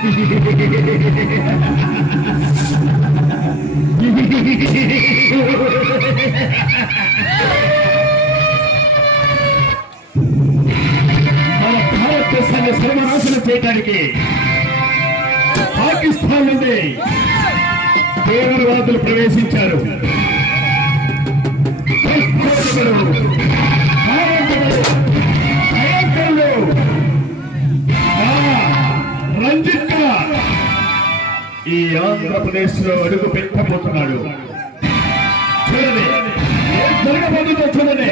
మన భారతదేశాన్ని సర్వనాశనం చేయడానికి పాకిస్తాన్ నుండి తీవ్రవాదులు ప్రవేశించారు. రంజిత్ ఈ ఆంధ్రప్రదేశ్ లో అడుగు పెట్టబోతున్నాడు. చూడండి ఏం జరగబోతుందో చూడండి.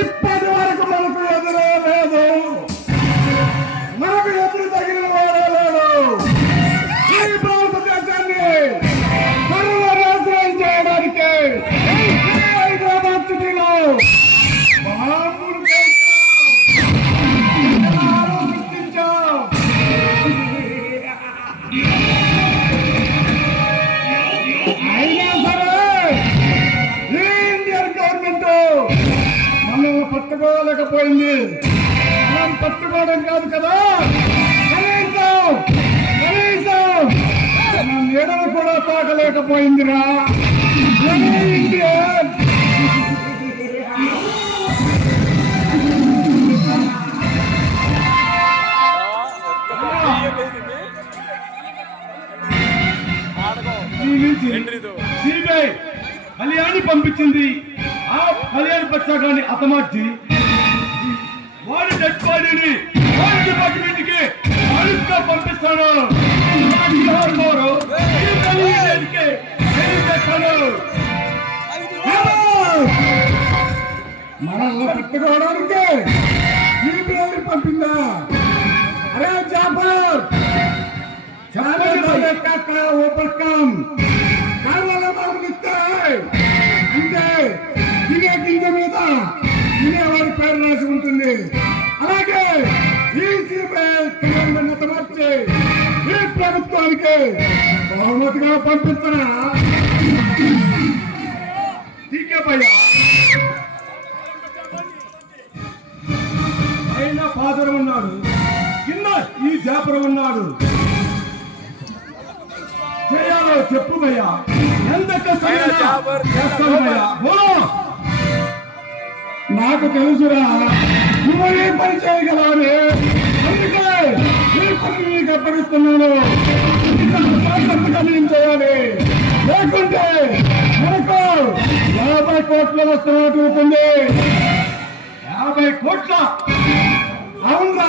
ఇప్పటి వరకు మనకు ఎదురే లేదు, మనకు ఎదురు తగిన వాడే లేడు. ఈ భారతదేశాన్ని సర్వనాశనం చేయడానికి హైదరాబాద్ సిటీలో బాంబులు ఆలోచించాం. అయినా సరే ఇండియన్ గవర్నమెంట్ మనల్ని పట్టుకోలేకపోయింది. మనం పట్టుకోవడం కాదు కదా, కనీసం మన నీడను కూడా తాకలేకపోయిందిరా ఇండియన్. సిబిఐ కళ్యాణి పంపించింది. ఆ కళ్యాణ్ పచ్చాగాన్ని అతమార్చి వాడి డెడ్ బాడీని వాడి డిపార్ట్మెంట్ కి పోలీసుగా పంపిస్తాను. మనల్ని పెట్టుకోవడానికి సిబిఐ పంపిందా? అరే జాఫర్ చాలా ఓపర్కమ్ కావాల మాట్లాడిస్తాయి అంటే తినే గింజ మీద తినేవాడి పేరు రాసి ఉంటుంది. అలాగే ఈ సిబిఐ కళ్యాణ్ మార్చి ఈ ప్రభుత్వానికి బహుమతిగా పంపిస్తున్నా. టీకే భయ్య పైన ఫాదర్ ఉన్నాడు, కింద ఈ జాఫర్ ఉన్నాడు. చేయాలో చెప్పు భయ్యా, ఎంత కష్టం భయ్యా. నాకు తెలుసురా నువ్వు ఏ పని చేయగలవని, అందుకే ఈ పని నీకు అప్పగిస్తున్నాను. నేను చేయాలి, లేకుంటే మన కోట్ల నష్టం అవుతుంది. 50 కోట్ల? అవునా,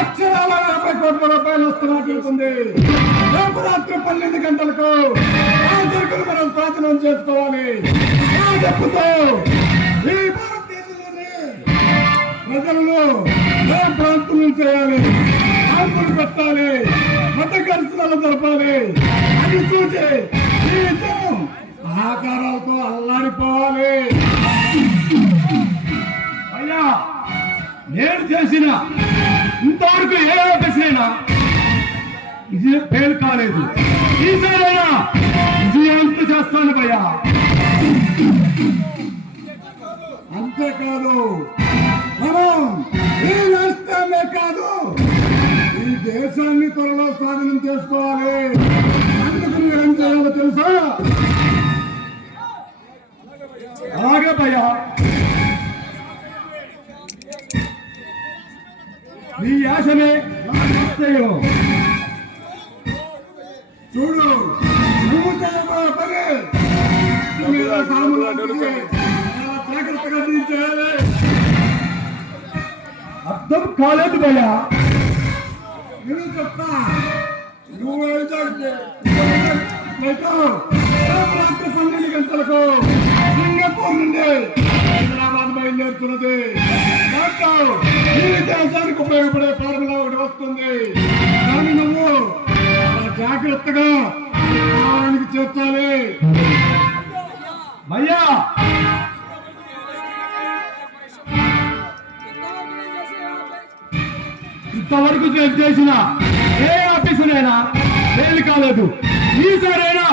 అక్షరాల 50 కోట్ల రూపాయలు నష్టం అవుతుంది. రేపు రాత్రి 12 గంటలకు ఆ సరుకులు మనం స్వాధీనం చేసుకోవాలి. ఆ డబ్బుతో ఈ భారతదేశంలోని ప్రజలను ఏ ప్రాంతం చేయాలి, ఆందోళన పెట్టాలి, మత ఘర్షణలు జరపాలి. అది చూసి ఈ జనం ఆకారాలతో అల్లాడిపోవాలి. అయ్యా, నేను చేసిన ఇంతవరకు ఏ ఆఫీసులైనా ఇది ఫెయిల్ కాలేదు. ఈసారైనా విజయవంతం చేస్తాను భయ్యా. అంతేకాదు, మనం ఈ రాష్ట్రాన్నే కాదు ఈ దేశాన్ని త్వరలో స్వాధీనం చేసుకోవాలి. అందుకు ఏం చేయాలో తెలుసా? అలాగే భయ్యా, నీ యాసనే నా ఆశయం. చూడు, నువ్వు చేయబోయే పని నీ మీద సాములాంటిది. చాలా జాగ్రత్తగా నీ చేయాలి. అర్థం కాలేదు భయ్యా. నేను చెప్తా, నువ్వేం చేస్తే రాత్రి 12 గంటలకు సింగపూర్ నుండి హైదరాబాద్ బయలుదేరుతున్నది. దాంట్లో ఈ దేశానికి ఉపయోగపడే ఫార్ములా ఒకటి వస్తుంది. దాన్ని నువ్వు చాలా జాగ్రత్తగా కాలానికి చేర్చాలి. భయ్యా, ఇంతవరకు నేను చేసిన ఏ ఆఫీసులైనా ఫెయిల్ కాలేదు. ఈసారైనా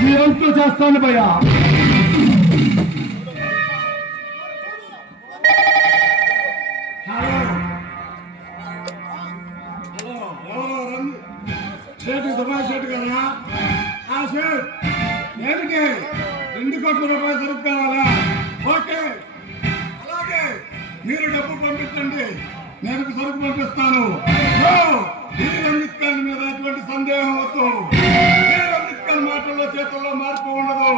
విజయవంతం చేస్తాను భయ్యా. షేట్ దుబాయ్ షేట్ కదా? ఆ షేట్ ఏమిటి 2 కోట్ల రూపాయలు సరుకు కావాలా? ఓకే, అలాగే మీరు డబ్బు పంపించండి, నేను సరుకు పంపిస్తాను. ఈ రంజిత్ ఖాన్ మీద ఎటువంటి సందేహం వద్దు. ఈ రంజిత్ ఖాన్ మాటల్లో చేతుల్లో మార్పు ఉండదు.